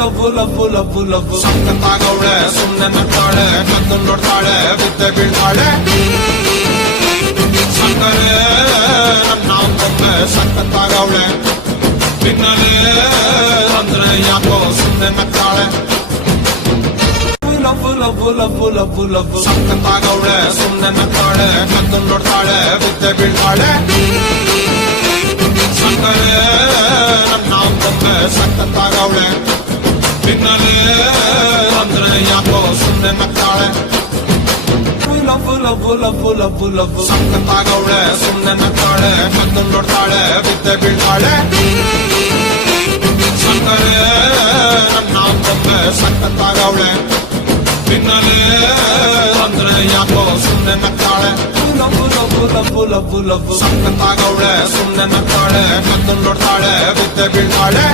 love ಸಕ್ಕತ್ತಾಗವಳೆ ಸುಮ್ನೆ ನಗ್ತಾಳೆ ಕದ್ದು ನೋಡ್ತಾಳೆ ಬಿದ್ದೆ ಬೀಳ್ತಾಳೆ ಸಕ್ಕರೆ ನನ್ನ ಒಮ್ಮೆ ಸಕ್ಕತ್ತಾಗವಳೆ ಬಿನ್ನಲೆ ಅಂದ್ರೆ ಯಾಕೋ ಸುಮ್ನೆ ನಗ್ತಾಳೆ ಲವ್ ಸಕ್ಕತ್ತಾಗವಳೆ ಸುಮ್ನೆ ನಗ್ತಾಳೆ ಕದ್ದು ನೋಡ್ತಾಳೆ ಬಿದ್ದೆ ಬೀಳ್ತಾಳೆ ಸಕ್ಕರೆ ನನ್ನ ಒಮ್ಮೆ ಸಕ್ಕತ್ತಾಗವಳೆ ಬಿನ್ನಲೆ ಅಂದ್ರೆ ಯಾಕೋ ಸುಮ್ನೆ ನಗ್ತಾಳೆ ಲವ್ ಸಕ್ಕತ್ತಾಗವಳೆ ಸುಮ್ನೆ ನಗ್ತಾಳೆ ಕದ್ದು ನೋಡ್ತಾಳೆ ಬಿದ್ದೆ ಬೀಳ್ತಾಳೆ ಸಕ್ಕರೆ ನನ್ನ ಒಮ್ಮೆ ಸಕ್ಕತ್ತಾಗವಳೆ ಬಿನ್ನಲೆ ಅಂದ್ರೆ ಯಾಕೋ ಸುಮ್ನೆ ನಗ್ತಾಳೆ ಲವ್ ಸಕ್ಕತ್ತಾಗವಳೆ ಸುಮ್ನೆ ನಗ್ತಾಳೆ ಕದ್ದು ನೋಡ್ತಾಳೆ ಬಿದ್ದೆ ಬೀಳ್ತಾಳೆ